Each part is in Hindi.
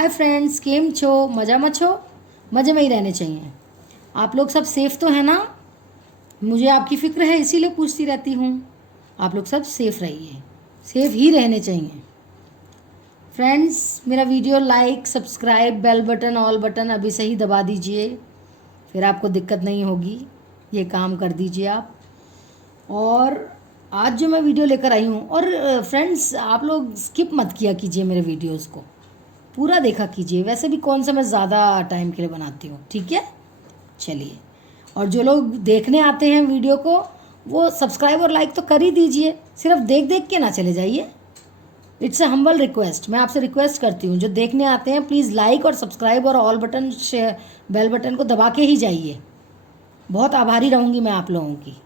हाय फ्रेंड्स, केम छो? मज़ा मत छो? मज़े में ही रहने चाहिए। आप लोग सब सेफ़ तो हैं ना? मुझे आपकी फ़िक्र है, इसीलिए पूछती रहती हूँ। आप लोग सब सेफ़ रहिए, सेफ़ ही रहने चाहिए। फ्रेंड्स, मेरा video like, subscribe, bell button, all button अभी से ही दबा दीजिए, फिर आपको दिक्कत नहीं होगी। ये काम कर दीजिए आप। और आज जो मैं वीडियो लेकर आई हूँ, और फ्रेंड्स आप लोग स्किप मत किया कीजिए मेरे वीडियोस को, पूरा देखा कीजिए। वैसे भी कौन सा मैं ज़्यादा टाइम के लिए बनाती हूँ, ठीक है? चलिए, और जो लोग देखने आते हैं वीडियो को, वो सब्सक्राइब और लाइक तो कर ही दीजिए। सिर्फ देख देख के ना चले जाइए। इट्स अ हम्बल रिक्वेस्ट, मैं आपसे रिक्वेस्ट करती हूँ। जो देखने आते हैं प्लीज़ लाइक और सब्सक्राइब और ऑल बटन, बेल बटन को दबा के ही जाइए। बहुत आभारी रहूँगी मैं आप लोगों की।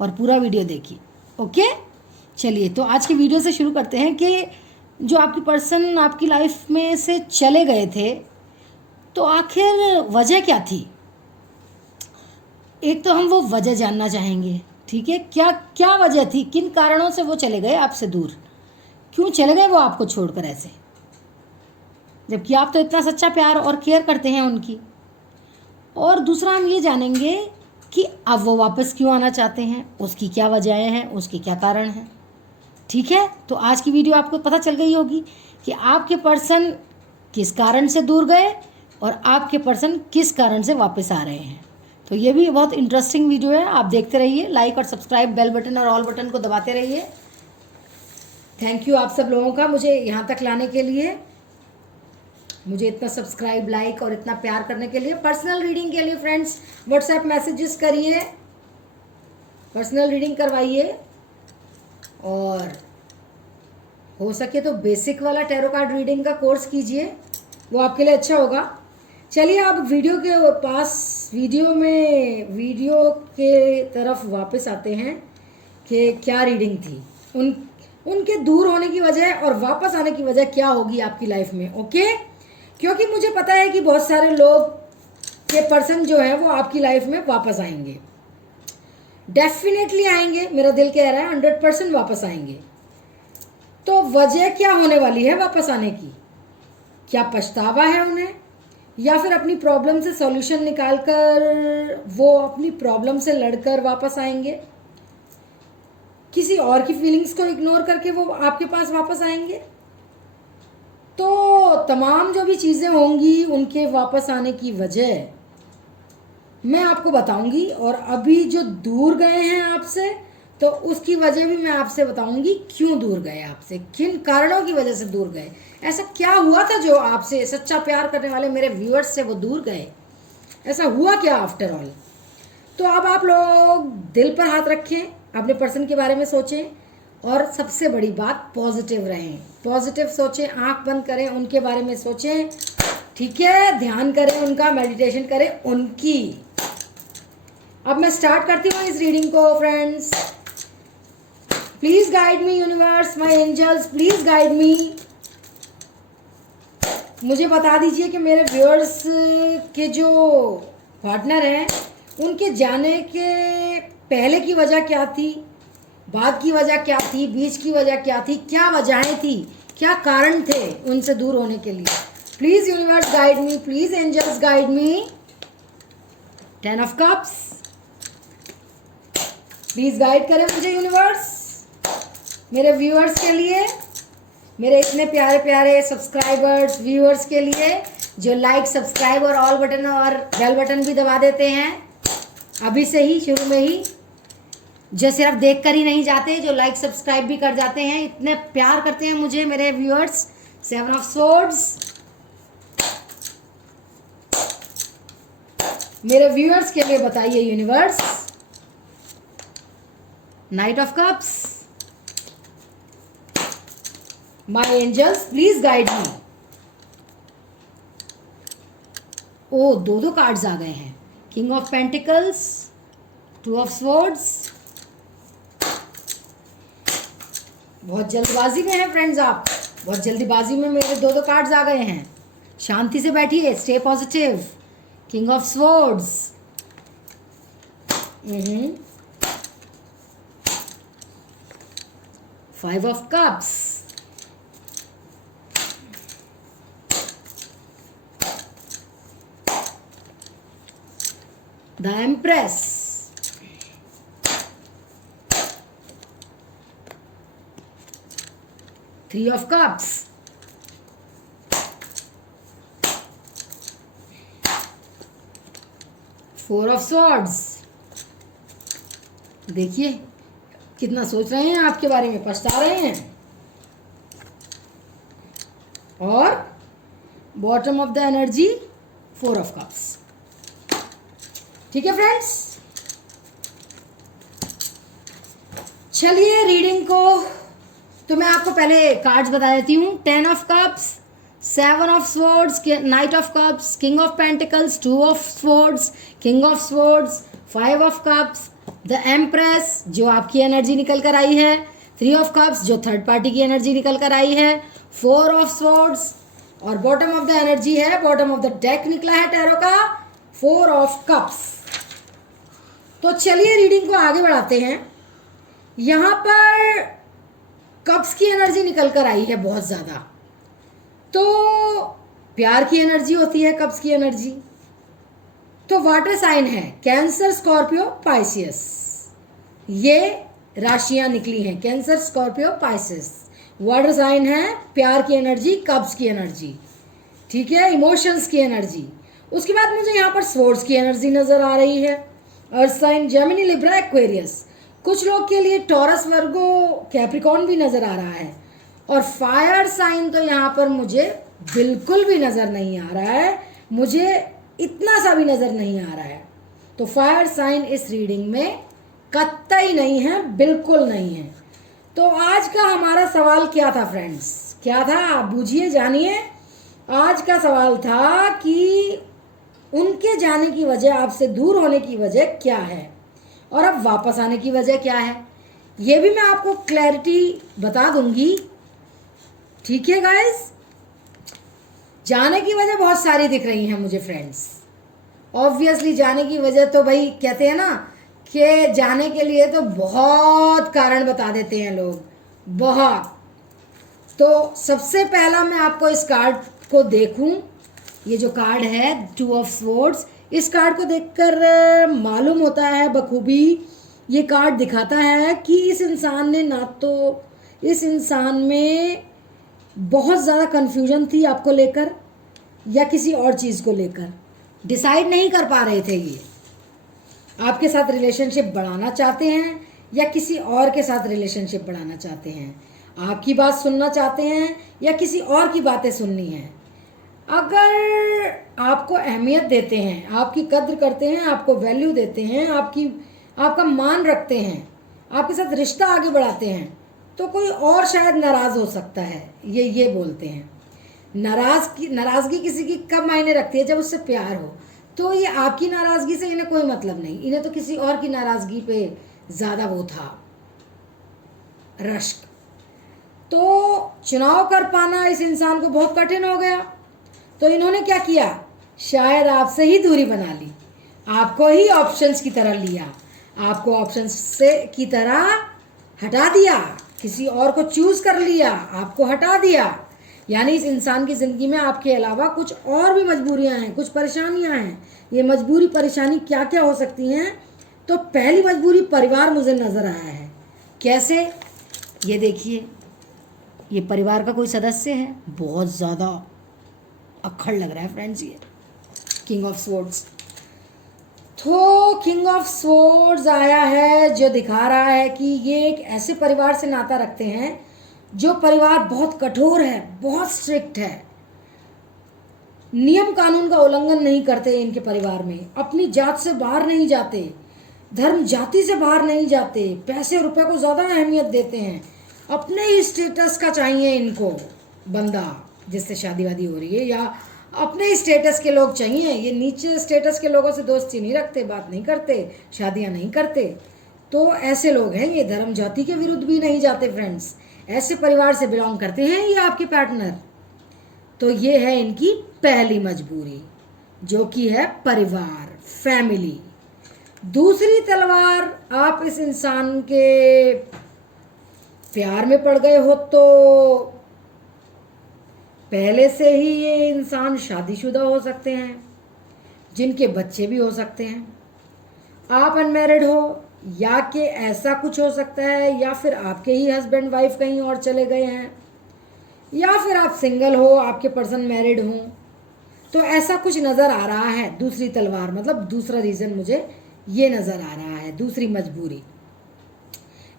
और पूरा वीडियो देखिए, ओके? चलिए, तो आज की वीडियो से शुरू करते हैं कि जो आपकी पर्सन आपकी लाइफ में से चले गए थे, तो आखिर वजह क्या थी? एक तो हम वो वजह जानना चाहेंगे, ठीक है? क्या क्या वजह थी, किन कारणों से वो चले गए आपसे दूर? क्यों चले गए वो आपको छोड़कर ऐसे, जबकि आप तो इतना सच्चा प्यार और केयर करते हैं उनकी? और दूसरा हम ये जानेंगे कि अब वो वापस क्यों आना चाहते हैं, उसकी क्या वजहें हैं, उसके क्या कारण हैं। ठीक है, तो आज की वीडियो आपको पता चल गई होगी कि आपके पर्सन किस कारण से दूर गए और आपके पर्सन किस कारण से वापस आ रहे हैं। तो ये भी बहुत इंटरेस्टिंग वीडियो है, आप देखते रहिए। लाइक और सब्सक्राइब, बेल बटन और ऑल बटन को दबाते रहिए। थैंक यू आप सब लोगों का मुझे यहाँ तक लाने के लिए, मुझे इतना सब्सक्राइब, लाइक और इतना प्यार करने के लिए। पर्सनल रीडिंग के लिए फ्रेंड्स व्हाट्सएप मैसेजेस करिए, पर्सनल रीडिंग करवाइए, और हो सके तो बेसिक वाला टैरो कार्ड रीडिंग का कोर्स कीजिए, वो आपके लिए अच्छा होगा। चलिए अब वीडियो के पास, वीडियो के तरफ वापस आते हैं कि क्या रीडिंग थी, उनके दूर होने की वजह और वापस आने की वजह क्या होगी आपकी लाइफ में, ओके? क्योंकि मुझे पता है कि बहुत सारे लोग के पर्सन जो है वो आपकी लाइफ में वापस आएंगे, डेफिनेटली आएंगे। मेरा दिल कह रहा है 100% वापस आएंगे। तो वजह क्या होने वाली है वापस आने की? क्या पछतावा है उन्हें, या फिर अपनी प्रॉब्लम से सॉल्यूशन निकालकर वो अपनी प्रॉब्लम से लड़कर वापस आएंगे? किसी और की फीलिंग्स को इग्नोर करके वो आपके पास वापस आएंगे? तो तमाम जो भी चीज़ें होंगी उनके वापस आने की वजह मैं आपको बताऊंगी। और अभी जो दूर गए हैं आपसे, तो उसकी वजह भी मैं आपसे बताऊंगी, क्यों दूर गए आपसे, किन कारणों की वजह से दूर गए, ऐसा क्या हुआ था जो आपसे सच्चा प्यार करने वाले मेरे व्यूअर्स से वो दूर गए, ऐसा हुआ क्या आफ्टर ऑल? तो अब आप लोग दिल पर हाथ रखें, अपने पर्सन के बारे में सोचें, और सबसे बड़ी बात पॉजिटिव रहें, पॉजिटिव सोचें, आंख बंद करें, उनके बारे में सोचें, ठीक है? ध्यान करें उनका, मेडिटेशन करें उनकी। अब मैं स्टार्ट करती हूँ इस रीडिंग को friends. Please guide me universe, my angels, please guide me. मुझे बता दीजिए कि मेरे व्यूअर्स के जो पार्टनर हैं उनके जाने के पहले की वजह क्या थी, बाद की वजह क्या थी, बीच की वजह क्या थी, क्या वजहें थी, क्या कारण थे उनसे दूर होने के लिए। Please universe guide me, please angels guide me. 10 of cups, please guide करें मुझे यूनिवर्स, मेरे व्यूअर्स के लिए, मेरे इतने प्यारे प्यारे सब्सक्राइबर्स, व्यूअर्स के लिए जो लाइक, सब्सक्राइब और ऑल बटन और बेल बटन भी दबा देते हैं अभी से ही, शुरू में ही, जो सिर्फ देख कर ही नहीं जाते, जो लाइक सब्सक्राइब भी कर जाते हैं, इतने प्यार करते हैं मुझे मेरे व्यूअर्स। 7 ऑफ सोर्ड्स, मेरे व्यूअर्स के लिए बताइए universe. Knight of cups, my angels please guide me. Oh, दो कार्ड्स आ गए हैं, king of pentacles, 2 of swords. बहुत जल्दबाजी में है फ्रेंड्स आप, बहुत जल्दीबाजी में मेरे दो कार्ड्स आ गए हैं। शांति से बैठिए, stay positive. King of swords, 5 of cups, the empress, three of cups, four of swords. देखिए कितना सोच रहे हैं आपके बारे में, पछता रहे हैं। और bottom of the energy, four of cups. ठीक है फ्रेंड्स, चलिए रीडिंग को तो मैं आपको पहले कार्ड्स बता देती हूँ। 10 of cups, 7 of swords, night of cups, king of pentacles, 2 of swords, king of swords, 5 of cups, the empress जो आपकी एनर्जी निकल कर आई है, 3 ऑफ कप्स जो थर्ड पार्टी की एनर्जी निकल कर आई है, 4 ऑफ स्वॉर्ड्स, और बॉटम ऑफ द एनर्जी है, बॉटम ऑफ द डेक निकला है टैरो का, 4 ऑफ कप्स। तो चलिए रीडिंग को आगे बढ़ाते हैं। यहां पर कप्स की एनर्जी निकल कर आई है बहुत ज़्यादा, तो प्यार की एनर्जी होती है कप्स की एनर्जी। तो वाटर साइन है कैंसर, स्कॉर्पियो, पाइसियस, ये राशियां निकली हैं, कैंसर, स्कॉर्पियो, पाइसियस। वाटर साइन है, प्यार की एनर्जी, कप्स की एनर्जी, ठीक है, इमोशंस की एनर्जी। उसके बाद मुझे यहाँ पर स्वॉर्ड्स की एनर्जी नजर आ रही है। Earth sign Gemini, Libra, Aquarius, कुछ लोग के लिए टॉरस, वर्गो, कैप्रिकॉर्न भी नजर आ रहा है। और फायर साइन तो यहाँ पर मुझे बिल्कुल भी नजर नहीं आ रहा है, मुझे इतना सा भी नजर नहीं आ रहा है। तो फायर साइन इस रीडिंग में कतई नहीं है, बिल्कुल नहीं है। तो आज का हमारा सवाल क्या था फ्रेंड्स, क्या था आप बूझिए, जानिए। आज का सवाल था कि उनके जाने की वजह, आपसे दूर होने की वजह क्या है, और अब वापस आने की वजह क्या है, ये भी मैं आपको क्लैरिटी बता दूंगी। ठीक है गाइस, जाने की वजह बहुत सारी दिख रही हैं मुझे फ्रेंड्स। ऑब्वियसली जाने की वजह तो भाई कहते हैं ना कि जाने के लिए तो बहुत कारण बता देते हैं लोग, बहुत। तो सबसे पहला मैं आपको इस कार्ड को देखूं, ये जो कार्ड है 2 ऑफ स्वॉर्ड्स, इस कार्ड को देखकर मालूम होता है बखूबी, ये कार्ड दिखाता है कि इस इंसान ने, ना तो इस इंसान में बहुत ज़्यादा कन्फ्यूजन थी आपको लेकर, या किसी और चीज़ को लेकर डिसाइड नहीं कर पा रहे थे। ये आपके साथ रिलेशनशिप बढ़ाना चाहते हैं या किसी और के साथ रिलेशनशिप बढ़ाना चाहते हैं, आपकी बात सुनना चाहते हैं या किसी और की बातें सुननी है। अगर आपको अहमियत देते हैं, आपकी कद्र करते हैं, आपको वैल्यू देते हैं, आपका मान रखते हैं, आपके साथ रिश्ता आगे बढ़ाते हैं, तो कोई और शायद नाराज़ हो सकता है। ये बोलते हैं नाराज़गी किसी की कब मायने रखती है, जब उससे प्यार हो। तो ये आपकी नाराज़गी से इन्हें कोई मतलब नहीं, इन्हें तो किसी और की नाराज़गी पे ज़्यादा वो था रश्क। तो चुनाव कर पाना इस इंसान को बहुत कठिन हो गया। तो इन्होंने क्या किया, शायद आपसे ही दूरी बना ली, आपको ही ऑप्शंस की तरह लिया, आपको ऑप्शंस से की तरह हटा दिया, किसी और को चूज कर लिया, आपको हटा दिया। यानी इस इंसान की ज़िंदगी में आपके अलावा कुछ और भी मजबूरियां हैं, कुछ परेशानियां हैं। ये मजबूरी परेशानी क्या क्या हो सकती हैं, तो पहली मजबूरी परिवार मुझे नज़र आया है। कैसे, ये देखिए, ये परिवार का कोई सदस्य है, बहुत ज़्यादा अक्खड़ लग रहा है फ्रेंड्स। ये किंग ऑफ स्वॉर्ड्स, तो किंग ऑफ स्वॉर्ड्स आया है जो दिखा रहा है कि ये एक ऐसे परिवार से नाता रखते हैं जो परिवार बहुत कठोर है, बहुत स्ट्रिक्ट है, नियम कानून का उल्लंघन नहीं करते इनके परिवार में, अपनी जात से बाहर नहीं जाते, धर्म जाति से बाहर नहीं जाते, पैसे रुपए को ज़्यादा अहमियत देते हैं, अपने ही स्टेटस का चाहिए इनको बंदा जिससे शादी वादी हो रही है, या अपने ही स्टेटस के लोग चाहिए। ये नीचे स्टेटस के लोगों से दोस्ती नहीं रखते, बात नहीं करते, शादियां नहीं करते। तो ऐसे लोग हैं, ये धर्म जाति के विरुद्ध भी नहीं जाते फ्रेंड्स। ऐसे परिवार से बिलोंग करते हैं ये आपके पार्टनर। तो ये है इनकी पहली मजबूरी, जो कि है परिवार, फैमिली। दूसरी तलवार, आप इस इंसान के प्यार में पड़ गए हो तो पहले से ही ये इंसान शादीशुदा हो सकते हैं, जिनके बच्चे भी हो सकते हैं। आप अनमैरिड हो, या कि ऐसा कुछ हो सकता है, या फिर आपके ही हस्बैंड वाइफ कहीं और चले गए हैं, या फिर आप सिंगल हो, आपके पर्सन मैरिड हो। तो ऐसा कुछ नज़र आ रहा है। दूसरी तलवार मतलब दूसरा रीज़न मुझे ये नज़र आ रहा है, दूसरी मजबूरी।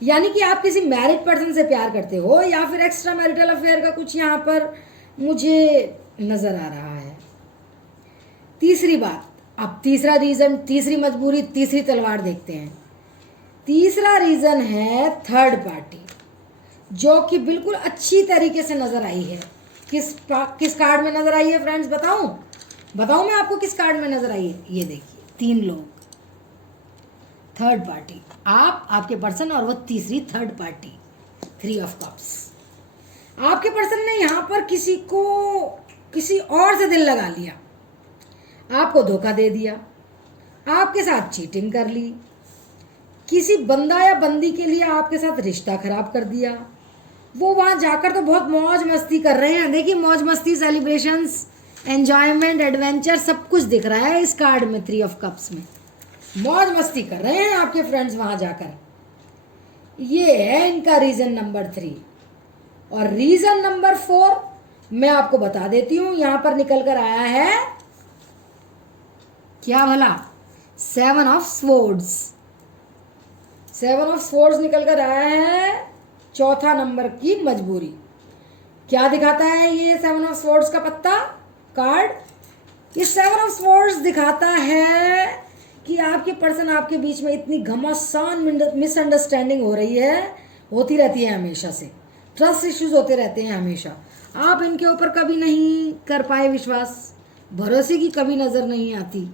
यानी कि आप किसी मैरिड पर्सन से प्यार करते हो, या फिर एक्स्ट्रा मैरिटल अफेयर का कुछ यहाँ पर मुझे नज़र आ रहा है। तीसरी बात, अब तीसरा रीज़न, तीसरी मजबूरी, तीसरी तलवार देखते हैं। तीसरा रीज़न है थर्ड पार्टी, जो कि बिल्कुल अच्छी तरीके से नज़र आई है। किस कार्ड में नज़र आई है फ्रेंड्स, बताऊं मैं आपको किस कार्ड में नज़र आई है। ये देखिए, 3 लोग, थर्ड पार्टी, आप, आपके पर्सन और वो तीसरी थर्ड पार्टी, 3 ऑफ कप्स। आपके पर्सन ने यहाँ पर किसी और से दिल लगा लिया, आपको धोखा दे दिया, आपके साथ चीटिंग कर ली, किसी बंदा या बंदी के लिए आपके साथ रिश्ता खराब कर दिया। वो वहाँ जाकर तो बहुत मौज मस्ती कर रहे हैं। देखिए, मौज मस्ती, सेलिब्रेशंस, एंजॉयमेंट, एडवेंचर, सब कुछ दिख रहा है इस कार्ड में, 3 ऑफ कप्स में। मौज मस्ती कर रहे हैं आपके फ्रेंड्स वहाँ जाकर। ये है इनका रीज़न नंबर 3। और रीज़न नंबर 4 मैं आपको बता देती हूँ, यहाँ पर निकल कर आया है क्या भला, 7 ऑफ स्वॉर्ड्स। 7 ऑफ स्वॉर्ड्स निकल कर आया है, चौथा नंबर की मजबूरी। क्या दिखाता है ये 7 ऑफ स्वॉर्ड्स का पत्ता कार्ड? ये 7 ऑफ स्वॉर्ड्स दिखाता है कि आपके पर्सन आपके बीच में इतनी घमासान मिसअंडरस्टैंडिंग हो रही है, होती रहती है हमेशा से। ट्रस्ट इश्यूज होते रहते हैं हमेशा। आप इनके ऊपर कभी नहीं कर पाए विश्वास, भरोसे की कभी नज़र नहीं आती,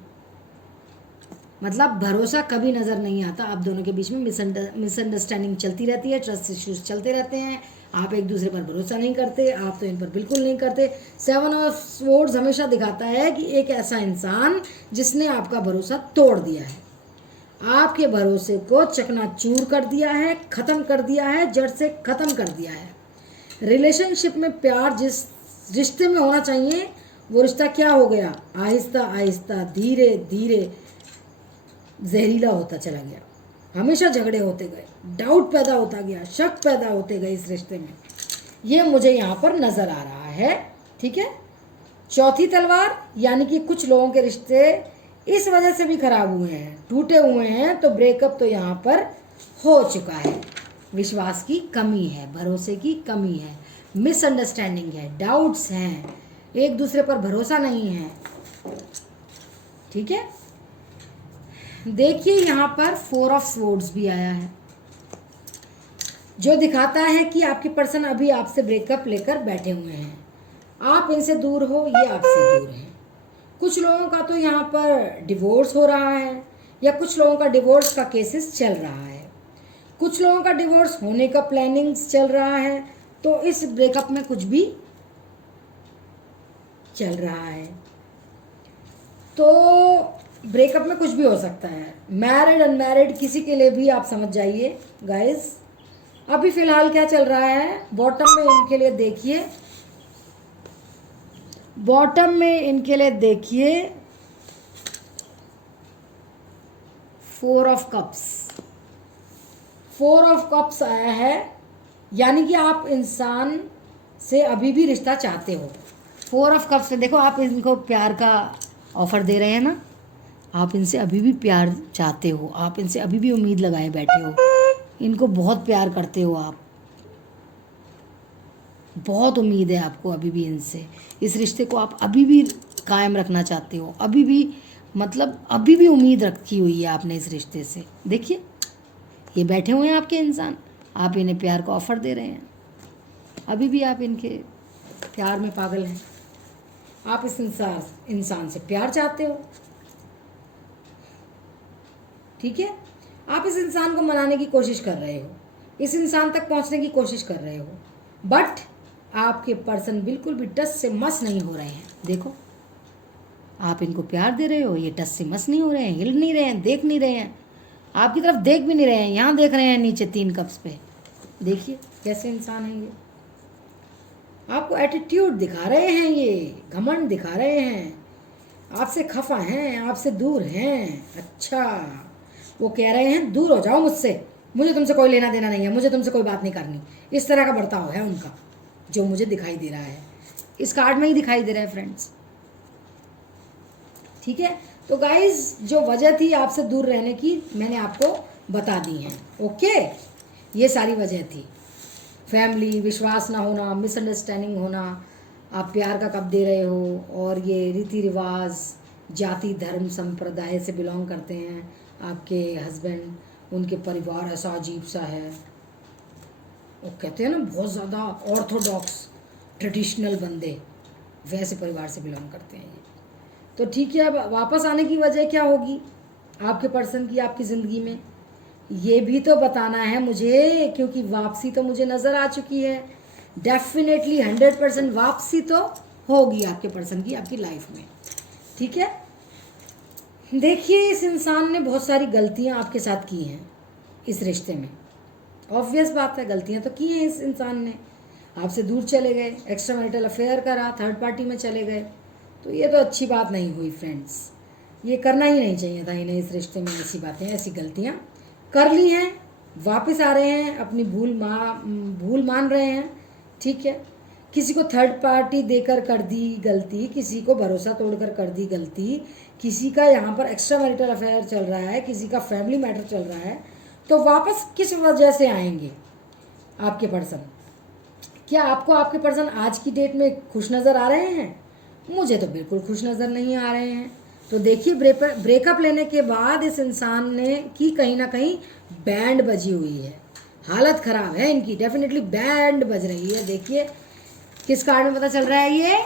मतलब भरोसा कभी नज़र नहीं आता। आप दोनों के बीच में मिसअंडरस्टैंडिंग चलती रहती है, ट्रस्ट इश्यूज चलते रहते हैं, आप एक दूसरे पर भरोसा नहीं करते, आप तो इन पर बिल्कुल नहीं करते। 7 ऑफ स्वॉर्ड्स हमेशा दिखाता है कि एक ऐसा इंसान जिसने आपका भरोसा तोड़ दिया है, आपके भरोसे को चकनाचूर कर दिया है, ख़त्म कर दिया है, जड़ से ख़त्म कर दिया है। रिलेशनशिप में प्यार जिस रिश्ते में होना चाहिए वो रिश्ता क्या हो गया, आहिस्ता आहिस्ता, धीरे धीरे जहरीला होता चला गया। हमेशा झगड़े होते गए, डाउट पैदा होता गया, शक पैदा होते गए इस रिश्ते में। ये मुझे यहाँ पर नज़र आ रहा है, ठीक है। चौथी तलवार, यानी कि कुछ लोगों के रिश्ते इस वजह से भी खराब हुए हैं, टूटे हुए हैं, तो ब्रेकअप तो यहाँ पर हो चुका है। विश्वास की कमी है, भरोसे की कमी है, मिसअंडरस्टैंडिंग है, डाउट्स हैं, एक दूसरे पर भरोसा नहीं है, ठीक है। देखिए, यहाँ पर 4 ऑफ स्वॉर्ड्स भी आया है, जो दिखाता है कि आपके पर्सन अभी आपसे ब्रेकअप लेकर बैठे हुए हैं। आप इनसे दूर हो, ये आपसे दूर हैं। कुछ लोगों का तो यहाँ पर डिवोर्स हो रहा है, या कुछ लोगों का डिवोर्स का केसेस चल रहा है, कुछ लोगों का डिवोर्स होने का प्लानिंग्स चल रहा है। तो इस ब्रेकअप में कुछ भी चल रहा है, तो ब्रेकअप में कुछ भी हो सकता है। मैरिड अनमैरिड किसी के लिए भी आप समझ जाइए गाइस। अभी फ़िलहाल क्या चल रहा है, बॉटम में इनके लिए देखिए, बॉटम में इनके लिए देखिए 4 ऑफ कप्स। 4 ऑफ कप्स आया है, यानी कि आप इंसान से अभी भी रिश्ता चाहते हो। 4 ऑफ कप्स में देखो, आप इनको प्यार का ऑफ़र दे रहे हैं ना, आप इनसे अभी भी प्यार चाहते हो, आप इनसे अभी भी उम्मीद लगाए बैठे हो, इनको बहुत प्यार करते हो आप, बहुत उम्मीद है आपको अभी भी इनसे। इस रिश्ते को आप अभी भी कायम रखना चाहते हो, अभी भी, मतलब अभी भी उम्मीद रखी हुई है आपने इस रिश्ते से। देखिए, ये बैठे हुए हैं आपके इंसान, आप इन्हें प्यार का ऑफ़र दे रहे हैं, अभी भी आप इनके प्यार में पागल हैं, आप इस इंसान से प्यार चाहते हो, ठीक है। आप इस इंसान को मनाने की कोशिश कर रहे हो, इस इंसान तक पहुंचने की कोशिश कर रहे हो, बट आपके पर्सन बिल्कुल भी टस से मस नहीं हो रहे हैं। देखो, आप इनको प्यार दे रहे हो, ये टस से मस नहीं हो रहे हैं, हिल नहीं रहे हैं, देख नहीं रहे हैं, आपकी तरफ देख भी नहीं रहे हैं, यहाँ देख रहे हैं नीचे 3 कप्स पे। देखिए कैसे इंसान हैं ये, आपको एटीट्यूड दिखा रहे हैं, ये घमंड दिखा रहे हैं, आपसे खफा हैं, आपसे दूर हैं। अच्छा, वो कह रहे हैं दूर हो जाओ मुझसे, मुझे तुमसे कोई लेना देना नहीं है, मुझे तुमसे कोई बात नहीं करनी। इस तरह का बर्ताव है उनका जो मुझे दिखाई दे रहा है, इस कार्ड में ही दिखाई दे रहा है फ्रेंड्स। ठीक है, तो गाइज जो वजह थी आपसे दूर रहने की मैंने आपको बता दी है। ओके, ये सारी वजह थी। फैमिली, विश्वास ना होना, मिसअंडरस्टैंडिंग होना, आप प्यार का कब दे रहे हो, और ये रीति रिवाज, जाति धर्म संप्रदाय से बिलोंग करते हैं आपके हस्बैंड, उनके परिवार ऐसा अजीब सा है, वो कहते हैं ना बहुत ज़्यादा ऑर्थोडॉक्स ट्रेडिशनल बंदे, वैसे परिवार से बिलोंग करते हैं ये। तो ठीक है, अब वापस आने की वजह क्या होगी आपके पर्सन की आपकी ज़िंदगी में, ये भी तो बताना है मुझे, क्योंकि वापसी तो मुझे नज़र आ चुकी है। डेफिनेटली 100% वापसी तो होगी आपके पर्सन की आपकी लाइफ में। ठीक है, देखिए इस इंसान ने बहुत सारी गलतियां आपके साथ की हैं इस रिश्ते में। ऑब्वियस बात है, गलतियां तो की हैं इस इंसान ने, आपसे दूर चले गए, एक्स्ट्रा मैरिटल अफेयर करा, थर्ड पार्टी में चले गए, तो ये तो अच्छी बात नहीं हुई फ्रेंड्स। ये करना ही नहीं चाहिए था इन्हें इस रिश्ते में, ऐसी बातें, ऐसी गलतियां कर ली हैं। वापस आ रहे हैं, अपनी भूल मान रहे हैं। ठीक है, किसी को थर्ड पार्टी देकर कर दी गलती, किसी को भरोसा तोड़कर कर दी गलती, किसी का यहाँ पर एक्स्ट्रा मैरिटल अफेयर चल रहा है, किसी का फैमिली मैटर चल रहा है, तो वापस किस वजह से आएंगे आपके पर्सन? क्या आपको आपके पर्सन आज की डेट में खुश नज़र आ रहे हैं? मुझे तो बिल्कुल खुश नज़र नहीं आ रहे हैं। तो देखिए ब्रेकअप लेने के बाद इस इंसान ने की कहीं ना कहीं बैंड बजी हुई है, हालत ख़राब है इनकी, डेफिनेटली बैंड बज रही है। देखिए किस कार्ड में पता चल रहा है, ये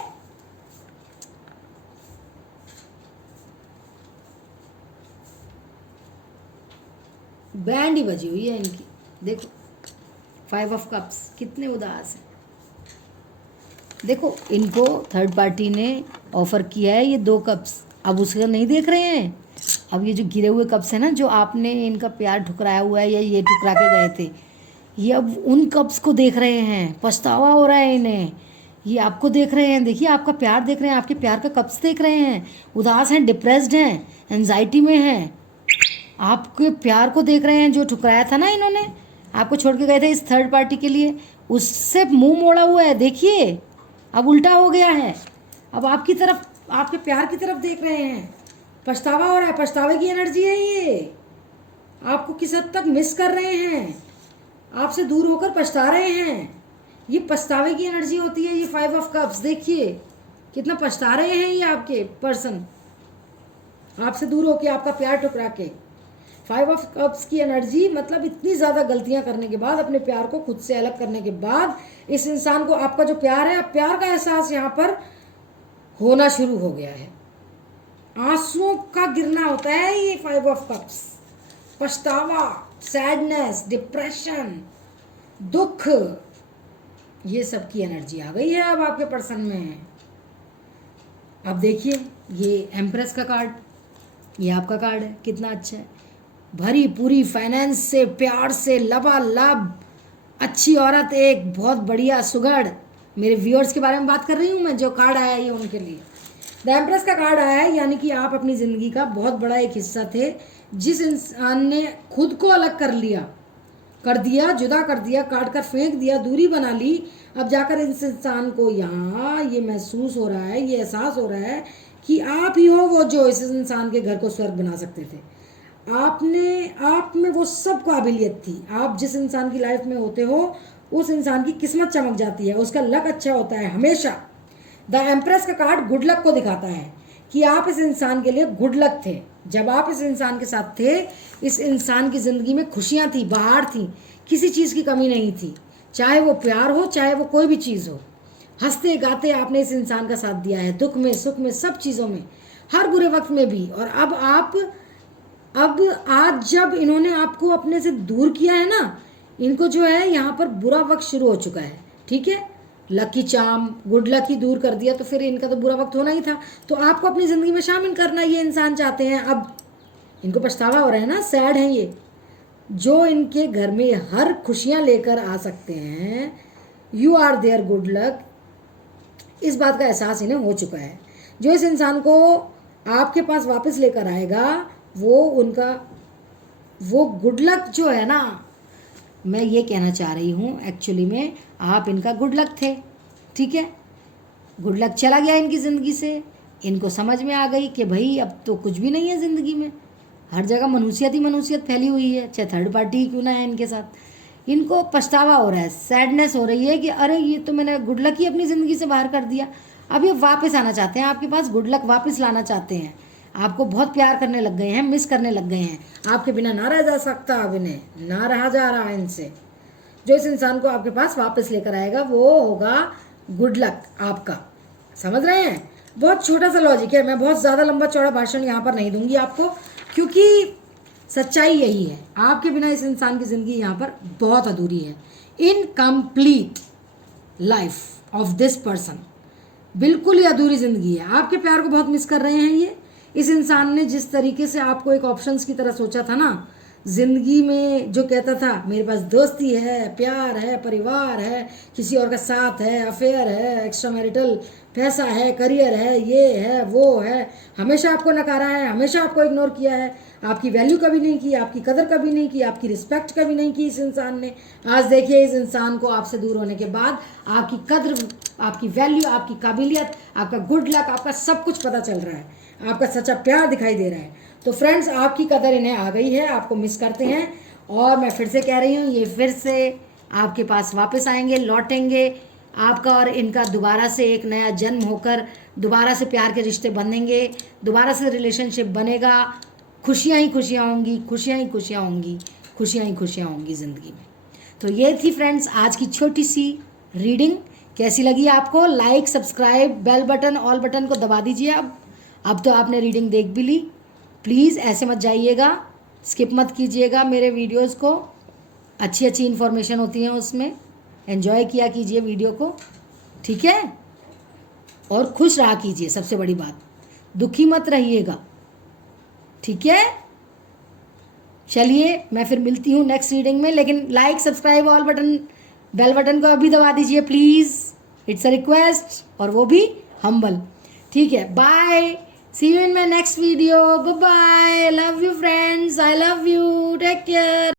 बैंड ही बजी हुई है इनकी। देखो 5 ऑफ कप्स, कितने उदास हैं। देखो इनको थर्ड पार्टी ने ऑफर किया है ये 2 कप्स, अब उसका नहीं देख रहे हैं। अब ये जो गिरे हुए कप्स हैं ना, जो आपने इनका प्यार ठुकराया हुआ है या ये ठुकरा के गए थे, ये अब उन कप्स को देख रहे हैं, पछतावा हो रहा है इन्हें। ये आपको देख रहे हैं, देखिए आपका प्यार देख रहे हैं, आपके प्यार का कप्स देख रहे हैं, उदास हैं, डिप्रेस्ड हैं, एंजाइटी में हैं, आपके प्यार को देख रहे हैं जो ठुकराया था ना इन्होंने, आपको छोड़ के गए थे इस थर्ड पार्टी के लिए, उससे मुंह मोड़ा हुआ है। देखिए अब उल्टा हो गया है, अब आपकी तरफ, आपके प्यार की तरफ देख रहे हैं, पछतावा हो रहा है, पछतावे की एनर्जी है ये, आपको किस हद तक मिस कर रहे हैं, आपसे दूर होकर पछता रहे हैं, ये पछतावे की एनर्जी होती है। ये 5 ऑफ कप्स, देखिए कितना पछता रहे हैं ये आपके पर्सन, आपसे दूर होकर, आपका प्यार ठुकरा के। 5 ऑफ कप्स की एनर्जी मतलब इतनी ज़्यादा गलतियां करने के बाद, अपने प्यार को खुद से अलग करने के बाद, इस इंसान को आपका जो प्यार है, प्यार का एहसास यहाँ पर होना शुरू हो गया है। आंसुओं का गिरना होता है ये 5 ऑफ कप्स, पछतावा, सैडनेस, डिप्रेशन, दुख, ये सब की एनर्जी आ गई है अब आपके पर्सन में। अब देखिए ये एम्प्रेस का कार्ड, ये आपका कार्ड है, कितना अच्छा है, भरी पूरी फाइनेंस से, प्यार से, लबालब, अच्छी औरत, एक बहुत बढ़िया सुगढ़। मेरे व्यूअर्स के बारे में बात कर रही हूँ मैं, जो कार्ड आया है ये उनके लिए। द एम्प्रेस का कार्ड आया है, यानी कि आप अपनी ज़िंदगी का बहुत बड़ा एक हिस्सा थे, जिस इंसान ने खुद को अलग कर दिया, जुदा कर दिया, काट कर फेंक दिया, दूरी बना ली। अब जाकर इस इंसान को यहाँ ये महसूस हो रहा है, ये एहसास हो रहा है कि आप ही हो वो जो इस इंसान के घर को स्वर्ग बना सकते थे। आप में वो सब काबिलियत थी, आप जिस इंसान की लाइफ में होते हो उस इंसान की किस्मत चमक जाती है, उसका लक अच्छा होता है हमेशा। द एम्प्रेस का कार्ड गुड लक को दिखाता है कि आप इस इंसान के लिए गुड लक थे। जब आप इस इंसान के साथ थे, इस इंसान की ज़िंदगी में खुशियाँ थी, बहार थी, किसी चीज़ की कमी नहीं थी, चाहे वो प्यार हो, चाहे वो कोई भी चीज़ हो। हंसते गाते आपने इस इंसान का साथ दिया है, दुख में, सुख में, सब चीज़ों में, हर बुरे वक्त में भी। और अब आज जब इन्होंने आपको अपने से दूर किया है ना, इनको जो है यहाँ पर बुरा वक्त शुरू हो चुका है। ठीक है, लकी चार्म, गुड लक ही दूर कर दिया, तो फिर इनका तो बुरा वक्त होना ही था। तो आपको अपनी ज़िंदगी में शामिल करना ये इंसान चाहते हैं। अब इनको पछतावा हो रहा है ना, सैड है ये, जो इनके घर में हर खुशियाँ लेकर आ सकते हैं। You are there good luck, इस बात का एहसास इन्हें हो चुका है। जो इस इंसान को आपके पास वापस लेकर आएगा वो उनका वो गुड लक जो है ना, मैं ये कहना चाह रही हूँ एक्चुअली में आप इनका गुड लक थे, ठीक है। गुड लक चला गया इनकी ज़िंदगी से, इनको समझ में आ गई कि भाई अब तो कुछ भी नहीं है ज़िंदगी में, हर जगह मनुष्यत ही मनुष्यत फैली हुई है, चाहे थर्ड पार्टी क्यों ना है इनके साथ। इनको पछतावा हो रहा है, सैडनेस हो रही है कि अरे ये तो मैंने गुड लक ही अपनी ज़िंदगी से बाहर कर दिया। अब ये वापस आना चाहते हैं आपके पास, गुड लक वापस लाना चाहते हैं, आपको बहुत प्यार करने लग गए हैं, मिस करने लग गए हैं, आपके बिना ना रह जा सकता, अब इन्हें ना रहा जा रहा है इनसे। जो इस इंसान को आपके पास वापस लेकर आएगा वो होगा गुड लक आपका, समझ रहे हैं। बहुत छोटा सा लॉजिक है, मैं बहुत ज़्यादा लंबा चौड़ा भाषण यहाँ पर नहीं दूंगी आपको, क्योंकि सच्चाई यही है, आपके बिना इस इंसान की ज़िंदगी यहाँ पर बहुत अधूरी है। Incomplete life of this person, बिल्कुल ही अधूरी ज़िंदगी है। आपके प्यार को बहुत मिस कर रहे हैं ये। इस इंसान ने जिस तरीके से आपको एक ऑप्शंस की तरह सोचा था ना ज़िंदगी में, जो कहता था मेरे पास दोस्ती है, प्यार है, परिवार है, किसी और का साथ है, अफेयर है, एक्स्ट्रा मैरिटल पैसा है, करियर है, ये है वो है, हमेशा आपको नकारा है, हमेशा आपको इग्नोर किया है, आपकी वैल्यू कभी नहीं की, आपकी कदर कभी नहीं की, आपकी रिस्पेक्ट कभी नहीं की इस इंसान ने। आज देखिए इस इंसान को आपसे दूर होने के बाद आपकी कदर, आपकी वैल्यू, आपकी काबिलियत, आपका गुड लक, आपका सब कुछ पता चल रहा है, आपका सच्चा प्यार दिखाई दे रहा है। तो फ्रेंड्स आपकी कदर इन्हें आ गई है, आपको मिस करते हैं, और मैं फिर से कह रही हूँ ये फिर से आपके पास वापस आएंगे, लौटेंगे। आपका और इनका दोबारा से एक नया जन्म होकर दोबारा से प्यार के रिश्ते बनेंगे, दोबारा से रिलेशनशिप बनेगा, खुशियाँ ही खुशियाँ होंगी, खुशियाँ ही खुशियाँ होंगी, खुशियाँ ही खुशियाँ होंगी ज़िंदगी में। तो ये थी फ्रेंड्स आज की छोटी सी रीडिंग। कैसी लगी आपको? Like, subscribe, bell button, all button को दबा दीजिए। अब तो आपने रीडिंग देख भी ली। प्लीज़ ऐसे मत जाइएगा, स्किप मत कीजिएगा मेरे वीडियोस को, अच्छी अच्छी इन्फॉर्मेशन होती है उसमें, एंजॉय किया कीजिए वीडियो को, ठीक है। और खुश रहा कीजिए, सबसे बड़ी बात, दुखी मत रहिएगा, ठीक है। चलिए मैं फिर मिलती हूँ नेक्स्ट रीडिंग में, लेकिन like, subscribe, all button, bell button को अभी दबा दीजिए प्लीज़, इट्स अ रिक्वेस्ट, और वो भी हम्बल, ठीक है। Bye, see you in my next video. Goodbye. Love you friends. I love you. Take care.